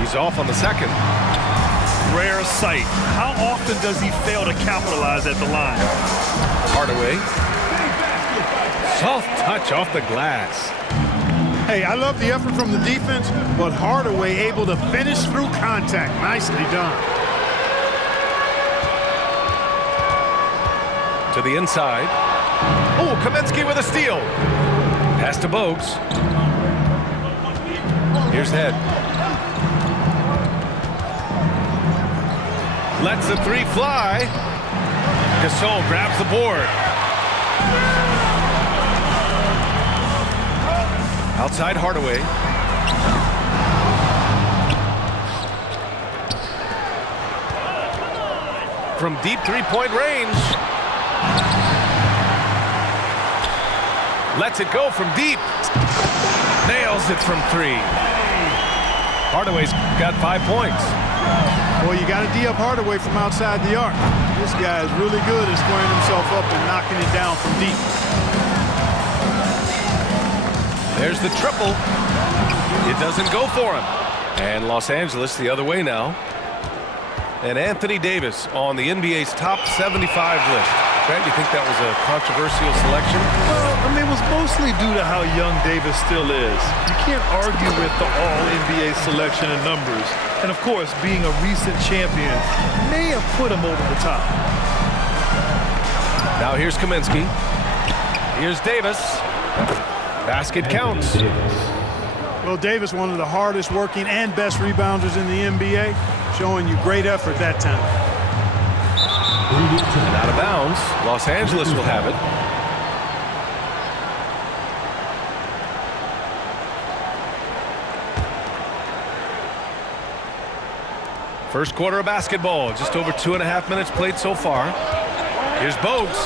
He's off on the second. Rare sight. How often does he fail to capitalize at the line? Hardaway. Soft touch off the glass. Hey, I love the effort from the defense, but Hardaway able to finish through contact. Nicely done. To the inside. Oh, Kaminsky with a steal. Pass to Bogues. Here's Head. Lets the three fly. Gasol grabs the board. Outside Hardaway. From deep three-point range. Lets it go from deep. Nails it from three. Hardaway's got 5 points. Well, you got to D up Hardaway from outside the arc. This guy is really good at squaring himself up and knocking it down from deep. There's the triple. It doesn't go for him. And Los Angeles the other way now. And Anthony Davis on the NBA's top 75 list. Grant, you think that was a controversial selection? Well, I mean, it was mostly due to how young Davis still is. You can't argue with the all-NBA selection and numbers. And, of course, being a recent champion may have put him over the top. Now here's Kaminsky. Here's Davis. Basket counts. Well, Davis, one of the hardest working and best rebounders in the NBA, showing you great effort that time. And out of bounds. Los Angeles will have it. First quarter of basketball. Just over 2.5 minutes played so far. Here's Bogues.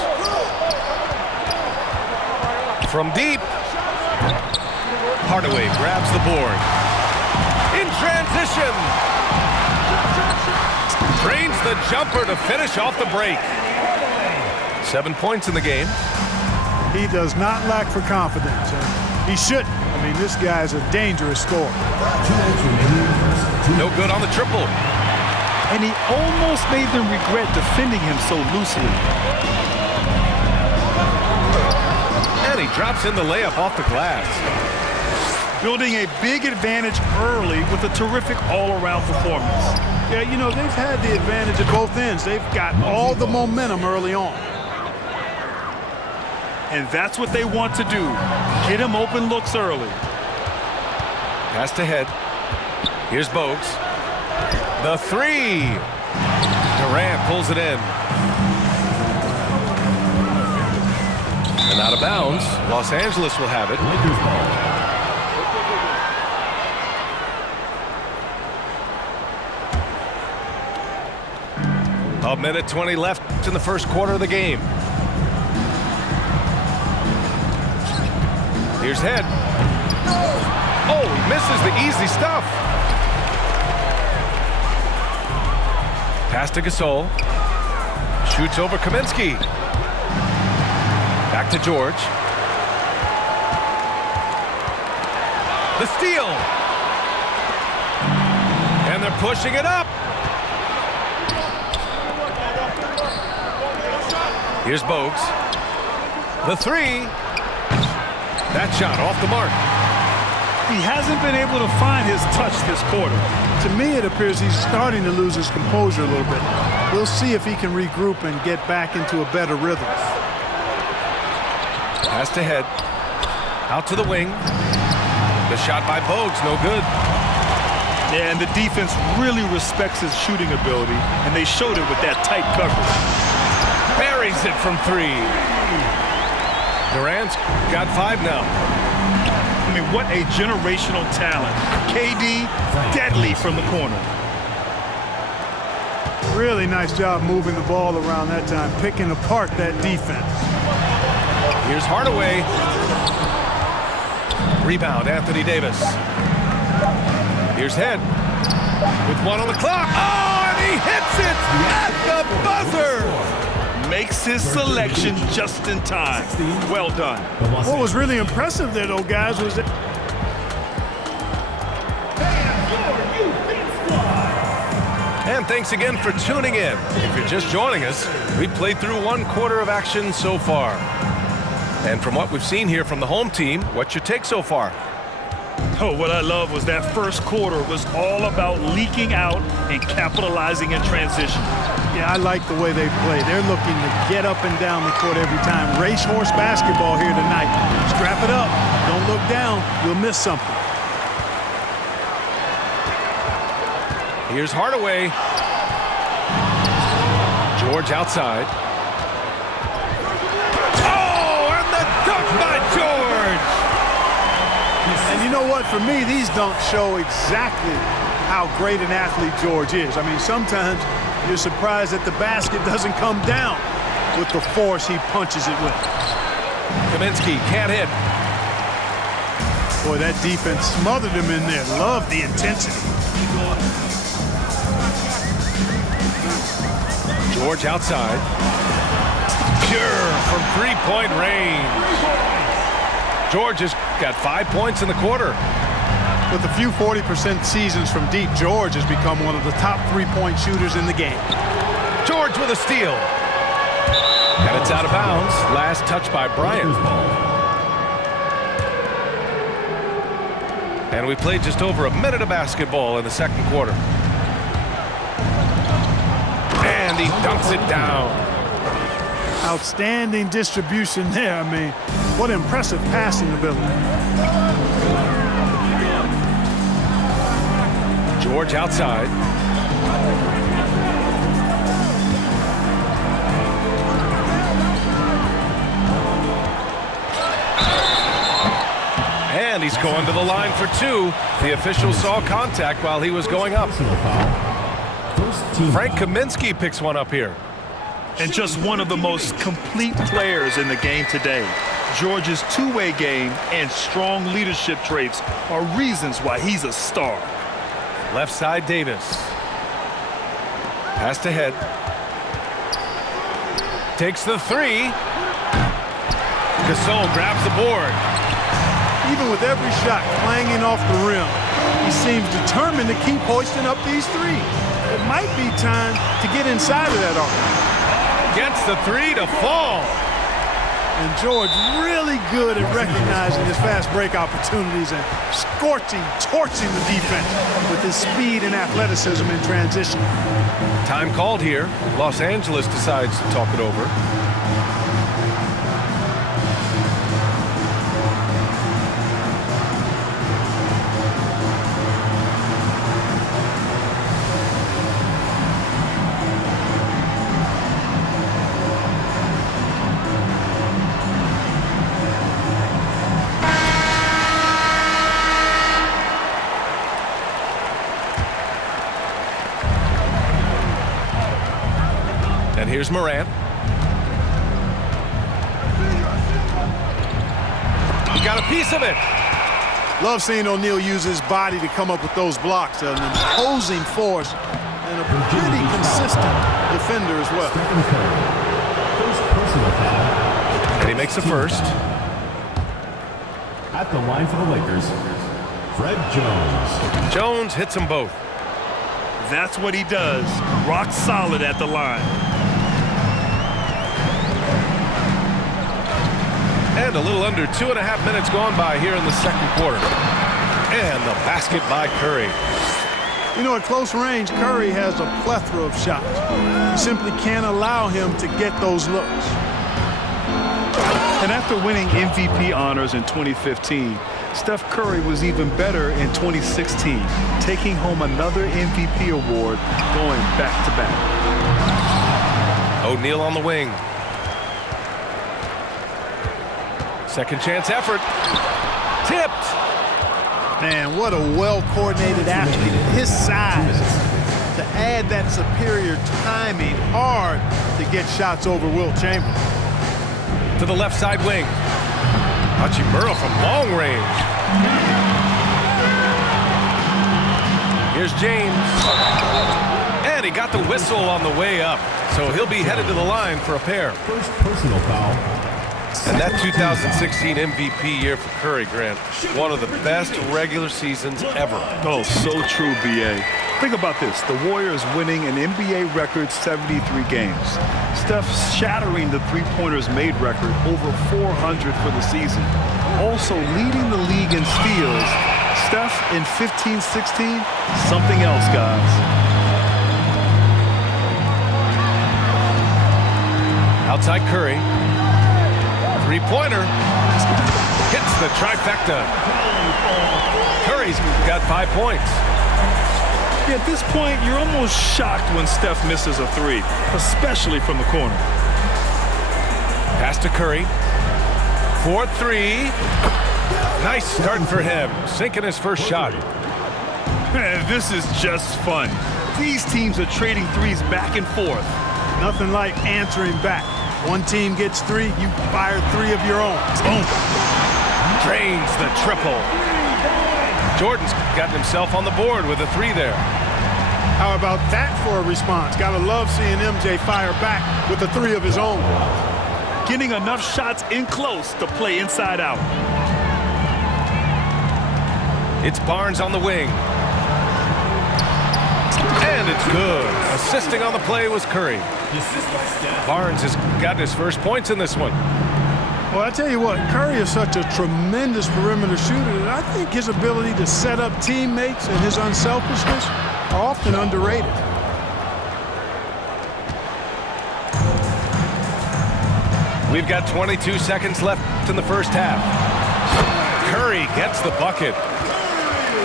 From deep. Hardaway grabs the board. In transition. Drains the jumper to finish off the break. 7 points in the game. He does not lack for confidence. He shouldn't. I mean, this guy's a dangerous scorer. No good on the triple. And he almost made them regret defending him so loosely. And he drops in the layup off the glass. Building a big advantage early with a terrific all-around performance. Yeah, you know, they've had the advantage at both ends. They've got all the momentum early on. And that's what they want to do. Get him open looks early. Pass to Head. Here's Bogues. The three. Durant pulls it in. And out of bounds. Los Angeles will have it. A minute 20 left in the first quarter of the game. Here's Head. Oh, he misses the easy stuff. Pass to Gasol. Shoots over Kaminsky. Back to George. The steal. And they're pushing it up. Here's Bogues. The three. That shot off the mark. He hasn't been able to find his touch this quarter. To me, it appears he's starting to lose his composure a little bit. We'll see if he can regroup and get back into a better rhythm. Pass to Head. Out to the wing. The shot by Bogues, no good. Yeah, and the defense really respects his shooting ability, and they showed it with that tight coverage. Buries it from three. Durant's got 5 now. I mean, what a generational talent. KD, deadly from the corner. Really nice job moving the ball around that time, picking apart that defense. Here's Hardaway. Rebound, Anthony Davis. Here's Head. With 1 on the clock. Oh, and he hits it at the buzzer. Makes his selection just in time. Well done. What was really impressive there, though, guys, was that And thanks again for tuning in. If you're just joining us, we played through 1 quarter of action so far. And from what we've seen here from the home team, what's your take so far? Oh, what I love was that first quarter was all about leaking out and capitalizing in transition. Yeah, I like the way they play. They're looking to get up and down the court every time. Racehorse basketball here tonight. Strap it up. Don't look down. You'll miss something. Here's Hardaway. George outside. Oh, and the dunk by George! And you know what? For me, these dunks show exactly how great an athlete George is. I mean, sometimes you're surprised that the basket doesn't come down with the force he punches it with. Kaminsky can't hit. Boy, that defense smothered him in there. Love the intensity. George outside. Pure from three-point range. George has got 5 points in the quarter. With a few 40% seasons from deep, George has become one of the top three-point shooters in the game. George with a steal. And it's out of bounds. Last touch by Bryant. And we played just over a minute of basketball in the second quarter. And he dunks it down. Outstanding distribution there. I mean, what impressive passing ability. George outside. And he's going to the line for 2. The official saw contact while he was going up. Frank Kaminsky picks one up here. And just one of the most complete players in the game today. George's two-way game and strong leadership traits are reasons why he's a star. Left side Davis. Pass to Head. Takes the 3. Gasol grabs the board. Even with every shot clanging off the rim, he seems determined to keep hoisting up these threes. It might be time to get inside of that arc. Gets the 3 to fall. And George really good at recognizing his fast break opportunities and torching the defense with his speed and athleticism in transition. Time called here. Los Angeles decides to talk it over. And here's Morant. He got a piece of it. Love seeing O'Neal use his body to come up with those blocks. An imposing force and a pretty consistent defender as well. And he makes the first. At the line for the Lakers, Fred Jones. Jones hits them both. That's what he does. Rock solid at the line. And a little under 2.5 minutes gone by here in the second quarter. And the basket by Curry. You know, at close range, Curry has a plethora of shots. You simply can't allow him to get those looks. And after winning MVP honors in 2015, Steph Curry was even better in 2016, taking home another MVP award, going back-to-back. O'Neal on the wing. Second chance effort. Tipped. Man, what a well-coordinated athlete at his size. To add that superior timing, hard to get shots over Wilt Chamberlain. To the left side wing. Hachimura from long range. Here's James. And he got the whistle on the way up. So he'll be headed to the line for a pair. First personal foul And that 2016 MVP year for Curry, Grant, one of the best regular seasons ever. Oh, so true, B.A. Think about this. The Warriors winning an NBA record 73 games. Steph shattering the three-pointers made record, over 400 for the season. Also leading the league in steals. Steph in 15-16, something else, guys. Outside Curry. Three-pointer. Hits the trifecta. Curry's got 5 points. Yeah, at this point, you're almost shocked when Steph misses a three, especially from the corner. Pass to Curry. 4-3. Nice start for him. Sinking his first shot. Man, this is just fun. These teams are trading threes back and forth. Nothing like answering back. One team gets three, you fire three of your own. Boom. Drains the triple. Jordan's gotten himself on the board with a three there. How about that for a response? Gotta love seeing MJ fire back with a three of his own. Getting enough shots in close to play inside out. It's Barnes on the wing. And it's good. Assisting on the play was Curry. Barnes has gotten his first points in this one. Well, I tell you what, Curry is such a tremendous perimeter shooter that I think his ability to set up teammates and his unselfishness are often underrated. We've got 22 seconds left in the first half. Curry gets the bucket.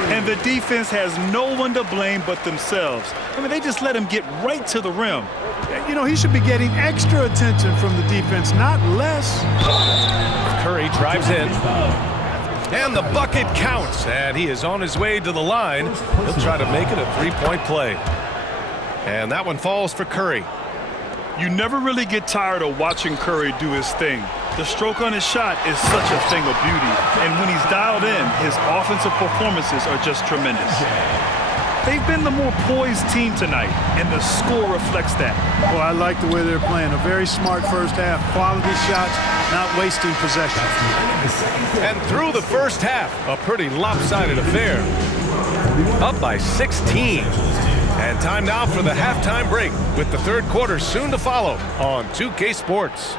And the defense has no one to blame but themselves. I mean, they just let him get right to the rim. You know, he should be getting extra attention from the defense, not less. Curry drives in. And the bucket counts. And he is on his way to the line. He'll try to make it a three-point play. And that one falls for Curry. You never really get tired of watching Curry do his thing. The stroke on his shot is such a thing of beauty. And when he's dialed in, his offensive performances are just tremendous. They've been the more poised team tonight, and the score reflects that. Well, I like the way they're playing. A very smart first half. Quality shots, not wasting possession. And through the first half, a pretty lopsided affair. Up by 16. And time now for the halftime break, with the third quarter soon to follow on 2K Sports.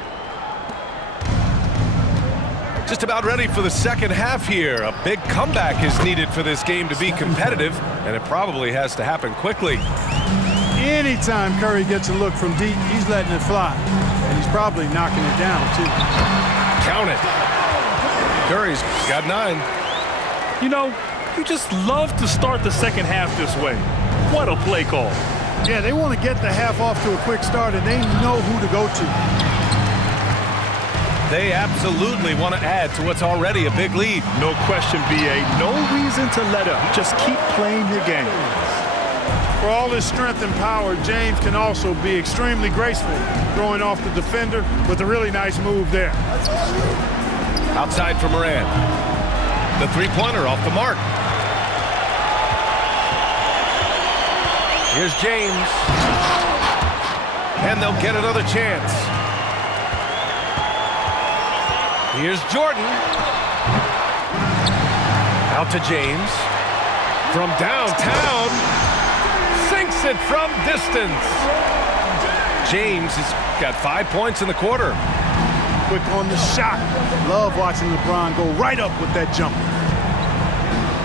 Just about ready for the second half here. A big comeback is needed for this game to be competitive, and it probably has to happen quickly. Anytime Curry gets a look from deep, he's letting it fly. And he's probably knocking it down, too. Count it. Curry's got 9. You know, you just love to start the second half this way. What a play call. Yeah, they want to get the half off to a quick start, and they know who to go to. They absolutely want to add to what's already a big lead. No question, B.A. No reason to let up. Just keep playing your game. For all his strength and power, James can also be extremely graceful, throwing off the defender with a really nice move there. Outside for Moran. The three-pointer off the mark. Here's James. And they'll get another chance. Here's Jordan. Out to James. From downtown. Sinks it from distance. James has got 5 points in the quarter. Quick on the shot. Love watching LeBron go right up with that jumper.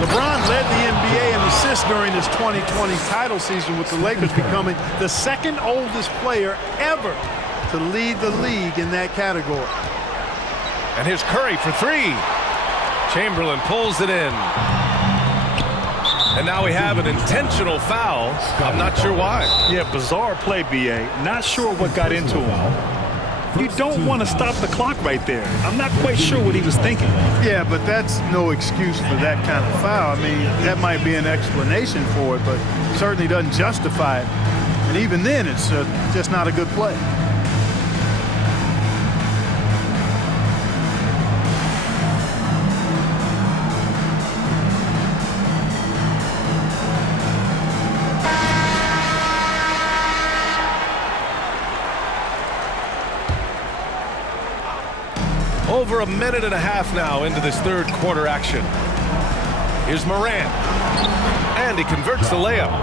LeBron led the NBA in assists during his 2020 title season, with the Lakers becoming the second oldest player ever to lead the league in that category. And here's Curry for 3. Chamberlain pulls it in. And now we have an intentional foul. I'm not sure why. Yeah, bizarre play, B.A. Not sure what got into him. You don't want to stop the clock right there. I'm not quite sure what he was thinking. Yeah, but that's no excuse for that kind of foul. I mean, that might be an explanation for it, but certainly doesn't justify it. And even then, it's just not a good play. over a minute and a half now into this third quarter action. Here's Morant. And he converts the layup.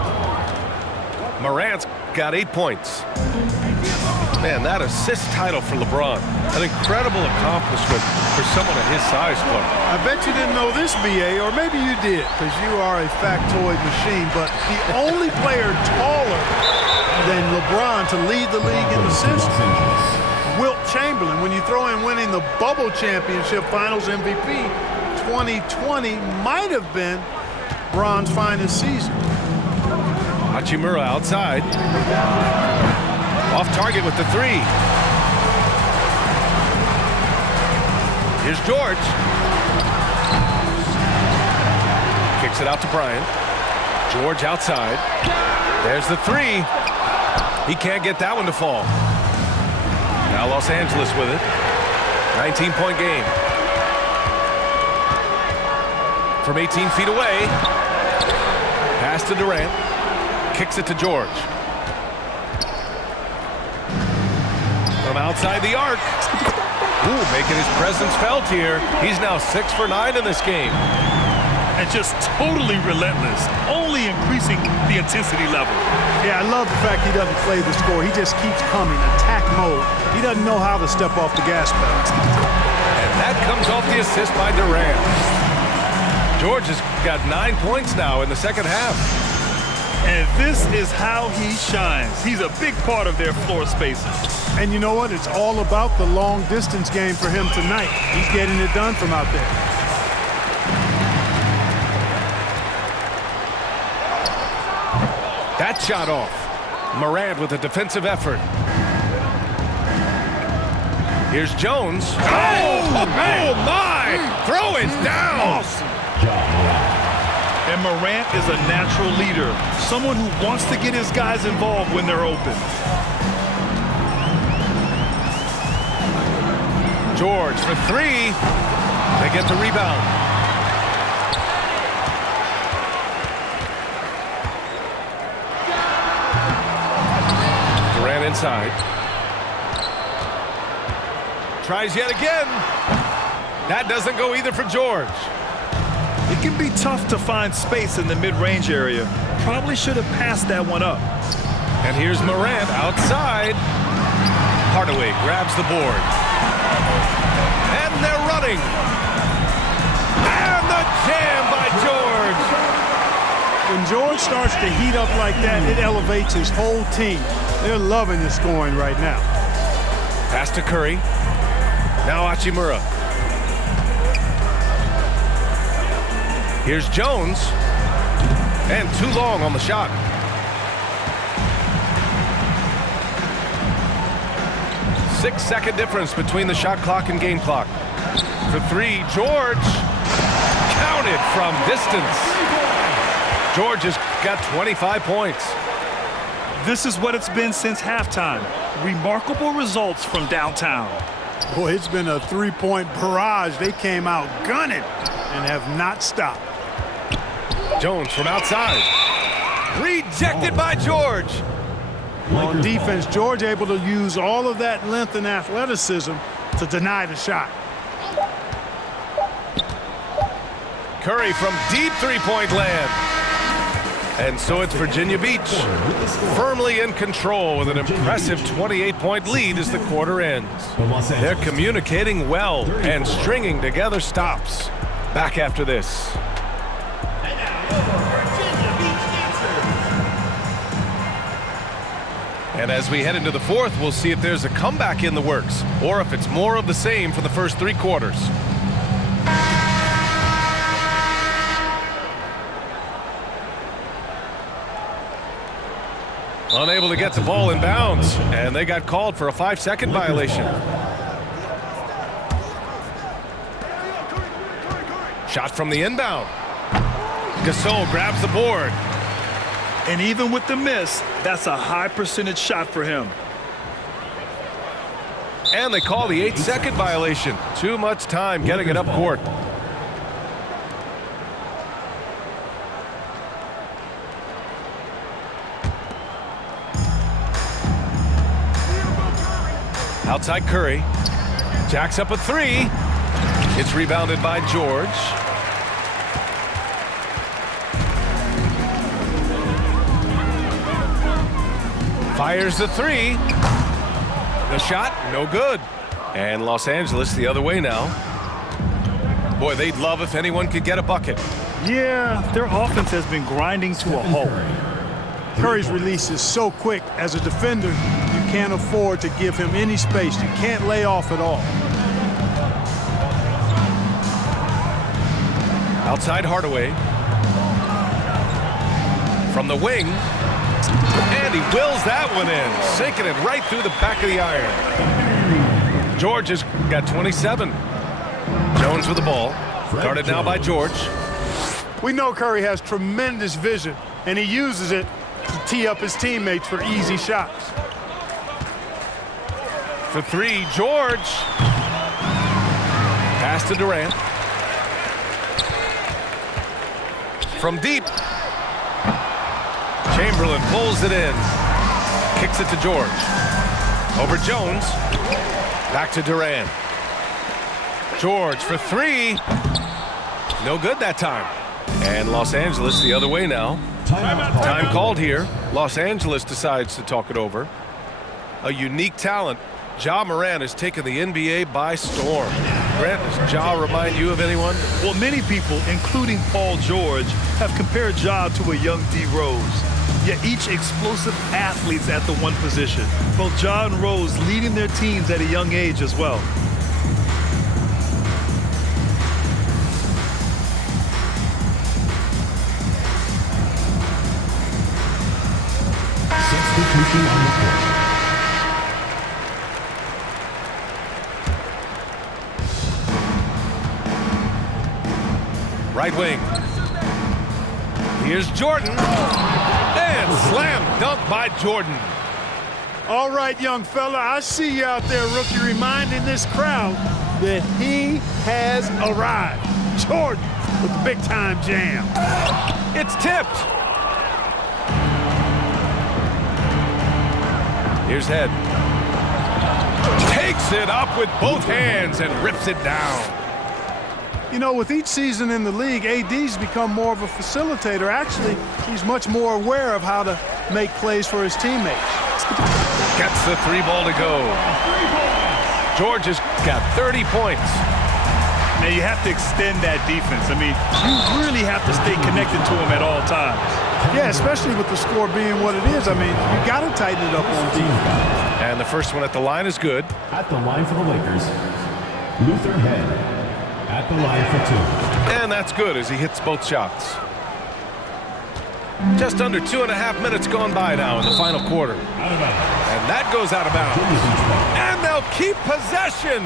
Morant's got 8 points. Man, that assist title for LeBron. An incredible accomplishment for someone at his size, Clark. I bet you didn't know this, B.A., or maybe you did, because you are a factoid machine, but the only player taller than LeBron to lead the league in assists, Wilt Chamberlain. When you throw in winning the Bubble Championship Finals MVP, 2020 might have been Bron's finest season. Hachimura outside. Off target with the three. Here's George. Kicks it out to Bryant. George outside. There's the three. He can't get that one to fall. Now Los Angeles with it. 19-point game. From 18 feet away. Pass to Durant. Kicks it to George. From outside the arc. Ooh, making his presence felt here. He's now 6 for 9 in this game. And just totally relentless, only increasing the intensity level. Yeah, I love the fact he doesn't play the score. He just keeps coming, attack mode. He doesn't know how to step off the gas pedal. And that comes off the assist by Durant. George has got 9 points now in the second half. And this is how he shines. He's a big part of their floor spacing. And you know what? It's all about the long distance game for him tonight. He's getting it done from out there. That shot off. Morant with a defensive effort. Here's Jones. Oh my! Throw it down! Awesome. And Morant is a natural leader, someone who wants to get his guys involved when they're open. George for three. They get the rebound. Durant inside. Tries yet again. That doesn't go either for George. It can be tough to find space in the mid-range area. Probably should have passed that one up. And here's Morant outside. Hardaway grabs the board. And they're running. And the jam by George. When George starts to heat up like that, it elevates his whole team. They're loving the scoring right now. Pass to Curry. Now Hachimura. Here's Jones. And too long on the shot. Six-second difference between the shot clock and game clock. For three, George. Counted from distance. George has got 25 points. This is what it's been since halftime. Remarkable results from downtown. Boy, it's been a three-point barrage. They came out gunning and have not stopped. Jones from outside. Rejected by George. On defense, George able to use all of that length and athleticism to deny the shot. Curry from deep three-point land. And so it's Virginia Beach firmly in control with an impressive 28-point lead as the quarter ends. They're communicating well and stringing together stops. Back after this. And as we head into the fourth, we'll see if there's a comeback in the works or if it's more of the same for the first three quarters. Unable to get the ball in bounds, and they got called for a 5-second violation. Shot from the inbound. Gasol grabs the board. And even with the miss, that's a high percentage shot for him. And they call the 8-second violation. Too much time getting it up court. Outside Curry. Jacks up a three. It's rebounded by George. Fires the three. The shot, no good. And Los Angeles the other way now. Boy, they'd love if anyone could get a bucket. Yeah, their offense has been grinding to a halt. Curry's release is so quick. As a defender, you can't afford to give him any space. You can't lay off at all. Outside Hardaway. From the wing. And he wills that one in, sinking it right through the back of the iron. George has got 27. Jones with the ball. Guarded now by George. We know Curry has tremendous vision, and he uses it to tee up his teammates for easy shots. For three, George. Pass to Durant. From deep. Chamberlain pulls it in. Kicks it to George. Over Jones. Back to Durant. George for three. No good that time. And Los Angeles the other way now. Time called here. Los Angeles decides to talk it over. A unique talent. Ja Morant has taken the NBA by storm. Grant, does Ja remind you of anyone? Well, many people, including Paul George, have compared Ja to a young D. Rose. Yet each explosive athletes at the one position. Both Ja and Rose leading their teams at a young age as well. Substitution on the court. Right wing. Here's Jordan. And slam dunk by Jordan. All right, young fella, I see you out there, rookie, reminding this crowd that he has arrived. Jordan with the big-time jam. It's tipped. Here's Head. Takes it up with both hands and rips it down. You know, with each season in the league, AD's become more of a facilitator. Actually, he's much more aware of how to make plays for his teammates. Gets the three ball to go. George has got 30 points. Now, you have to extend that defense. I mean, you really have to stay connected to him at all times. Yeah, especially with the score being what it is. I mean, you got to tighten it up on defense. And the first one at the line is good. At the line for the Lakers, Luther Head. At the line for two. And that's good as he hits both shots. Just under 2.5 minutes gone by now in the final quarter. And that goes out of bounds. And they'll keep possession.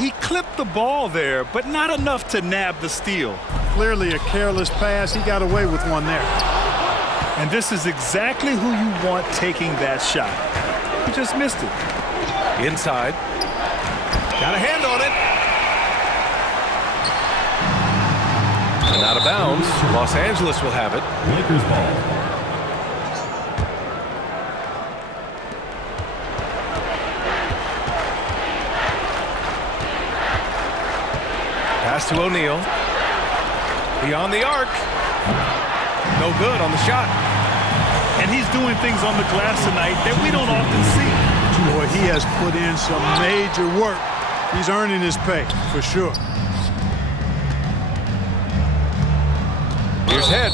He clipped the ball there, but not enough to nab the steal. Clearly a careless pass. He got away with one there. And this is exactly who you want taking that shot. He just missed it. Inside. Got a hand on it. And out of bounds. Los Angeles will have it. Lakers ball. Pass to O'Neal. Beyond the arc. No good on the shot. And he's doing things on the glass tonight that we don't often see. Boy, he has put in some major work. He's earning his pay, for sure. Here's Head.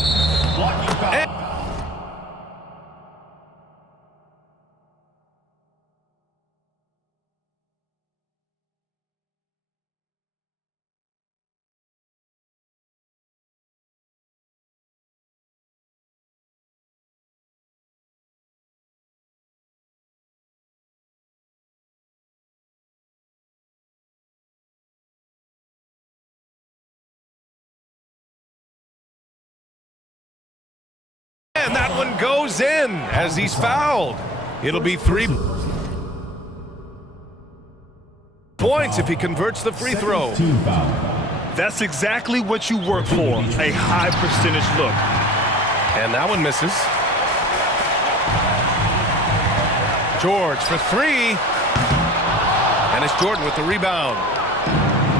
And that one goes in as he's fouled. It'll be 3 points if he converts the free throw. Team foul. That's exactly what you work for, a high percentage look. And that one misses. George for three. And it's Jordan with the rebound.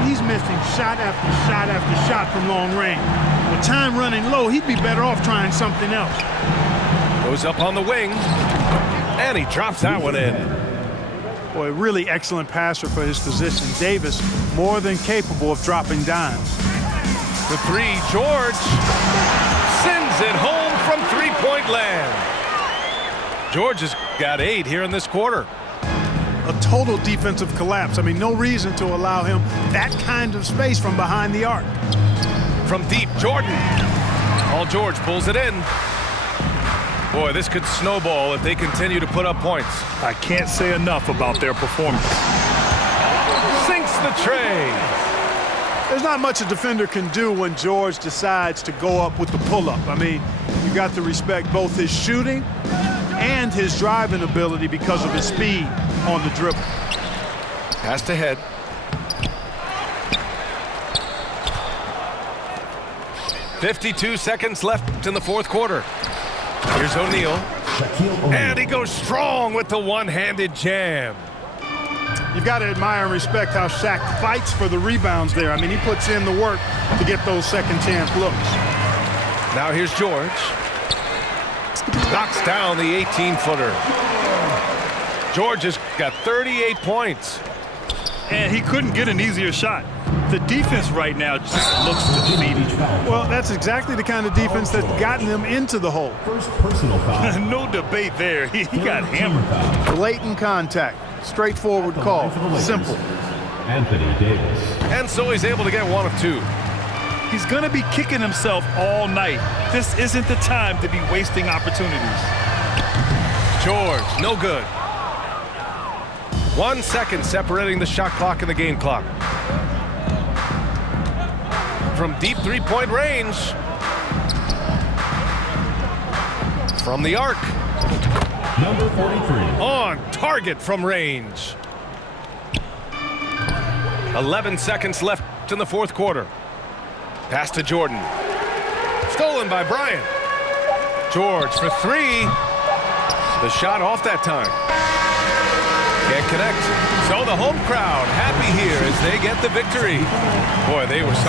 he's missing shot after shot after shot from long range. With time running low, he'd be better off trying something else. Goes up on the wing, and he drops that one in. Boy, really excellent passer for his position. Davis more than capable of dropping dimes. The three, George sends it home from three-point land. George has got 8 here in this quarter. A total defensive collapse. I mean, no reason to allow him that kind of space from behind the arc. From deep, Jordan. Paul George pulls it in. Boy, this could snowball if they continue to put up points. I can't say enough about their performance. Sinks the tray. There's not much a defender can do when George decides to go up with the pull-up. I mean, you got to respect both his shooting and his driving ability because of his speed on the dribble. Passed ahead. .52 seconds left in the fourth quarter. Here's O'Neal. And he goes strong with the one-handed jam. You've got to admire and respect how Shaq fights for the rebounds there. I mean, he puts in the work to get those second chance looks. Now here's George. Knocks down the 18-footer. George has got 38 points. And he couldn't get an easier shot. The defense right now just looks defeated. Well, that's exactly the kind of defense that's gotten them into the hole. First personal foul. No debate there. He got hammered. Blatant contact. Straightforward call. Simple. Anthony Davis. And so he's able to get 1 of 2. He's going to be kicking himself all night. This isn't the time to be wasting opportunities. George, no good. 1 second separating the shot clock and the game clock. From deep three-point range. From the arc. Number 43. On target from range. 11 seconds left in the fourth quarter. Pass to Jordan. Stolen by Bryant. George for 3. The shot off that time. Can't connect. So the home crowd happy here as they get the victory. Boy, they were so